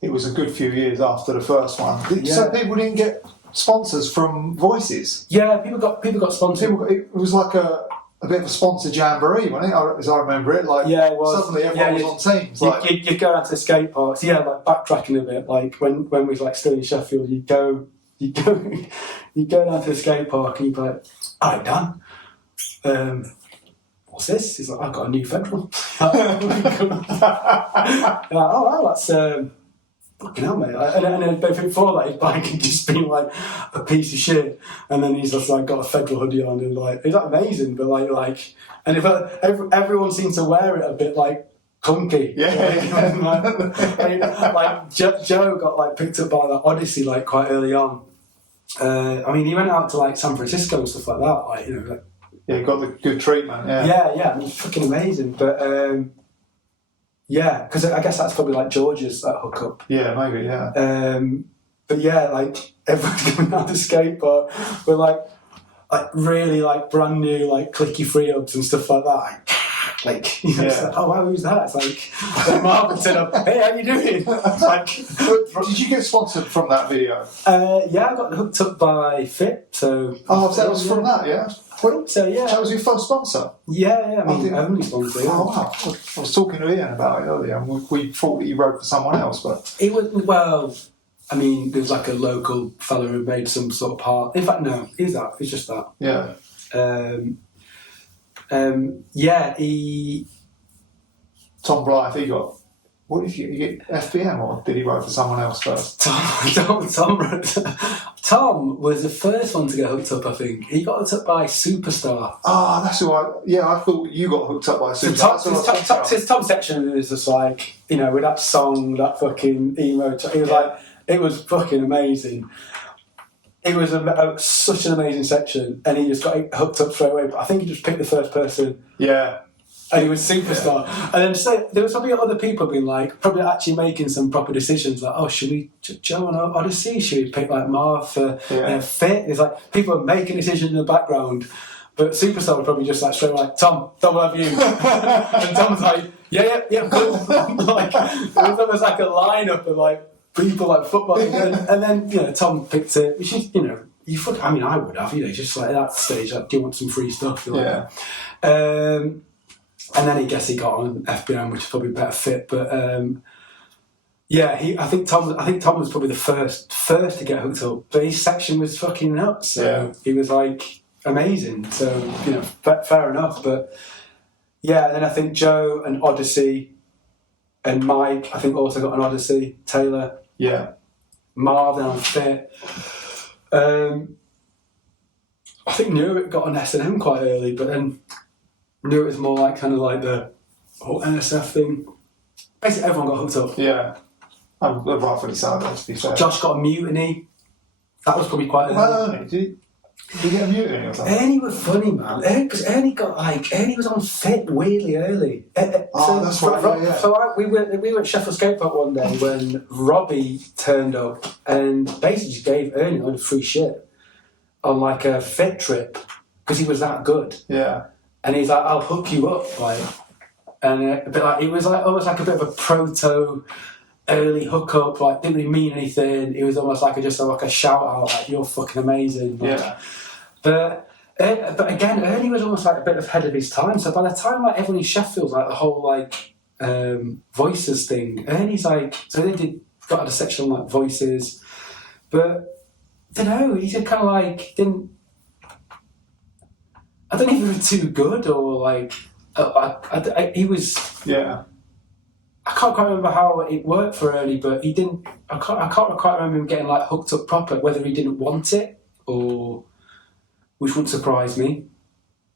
it was a good few years after the first one. So people didn't get sponsors from Voices. Yeah, people got sponsored. It was like a bit of a sponsor jamboree, wasn't it? As I remember it. Like, yeah, it was. Suddenly everyone was on teams. You'd go out to the skate parks. Yeah, like backtracking a bit. Like when we was like still in Sheffield, you'd go down to the skate park and you'd be like, "All right, Dan. What's this?" He's like, "I've got a new Federal." That's fucking hell, mate. And then before that, his bike had just been like a piece of shit, and then he's just like got a Federal hoodie on, and like it's like amazing, but like, and if everyone seemed to wear it a bit like clunky. Like Joe got like picked up by that Odyssey like quite early on. I mean, he went out to like San Francisco and stuff like that. Like, you know, like, yeah, got the good treatment. Yeah. I mean, fucking amazing. But yeah, because I guess that's probably like George's that hookup. Yeah, maybe. Yeah. But yeah, like everyone's going down the skateboard with like really like brand new like clicky free ups and stuff like that. Like, you know, it's like, oh wow, who's that? It's like Marvin said, "Hey, how you doing?" Like, did you get sponsored from that video? Yeah, I got hooked up by Fit. So so that was from that, yeah. So yeah, that was your first sponsor. Yeah. I mean, only sponsor. Yeah. Oh wow! I was talking to Ian about it earlier, and we thought you wrote for someone else, but it was I mean, there's like a local fella who made some sort of part. In fact, no, it's just that. Yeah. Tom Blythe, he got. What did you get? FBM, or did he write for someone else first? Tom was the first one to get hooked up. I think he got hooked up by Superstar. Ah, that's who I thought you got hooked up by Superstar. His Tom section was just like, you know, with that song, that fucking emo. It was like, it was fucking amazing. It was such an amazing section, and he just got hooked up straight away. But I think he just picked the first person. Yeah. And he was Superstar. Yeah. And then there was probably other people being like, probably actually making some proper decisions, like, oh, should we, Joe and Odyssey, should we pick like Marv for Fit? It's like, people are making decisions in the background, but Superstar was probably just like straight like, Tom, we'll have you. And Tom's like, yeah, good. Like, it was almost like a lineup of like, people like football. And then, you know, Tom picked it, which is, you know, I mean, I would have, you know, just like at that stage, like, do you want some free stuff? Like that. And then I guess he got on FBM, which is probably a better fit. But I think Tom was probably the first to get hooked up. But his section was fucking nuts. So he was like amazing. So, you know, fair enough. But yeah, and then I think Joe and Odyssey and Mike, I think also got an Odyssey. Taylor. Yeah. Marv on Fit. I think Newitt got an S&M quite early, but then knew it was more like kind of like the whole NSF thing. Basically, everyone got hooked up. Yeah. I'm rightfully so, to be fair. Josh got a Mutiny. That was probably quite early. Did you get a Mutiny or something? Ernie was funny, man. Because Ernie was on Fit weirdly early. That's right. Yeah. So we were at Sheffield Skate Park one day when Robbie turned up and basically just gave Ernie a free shit on like a Fit trip because he was that good. Yeah. And he's like, I'll hook you up, like, and a bit like it was like almost like a bit of a proto early hookup, like didn't really mean anything. It was almost like a shout out, like you're fucking amazing. Yeah. But again, Ernie was almost like a bit ahead of his time. So by the time like everyone in Sheffield, like the whole like voices thing, Ernie's like, so they got a section on like voices, but I don't know. He just kind of like didn't. I don't know if he was too good or like he was. Yeah. I can't quite remember how it worked for Ernie, but he didn't. I can't quite remember him getting like hooked up proper. Whether he didn't want it or, which wouldn't surprise me.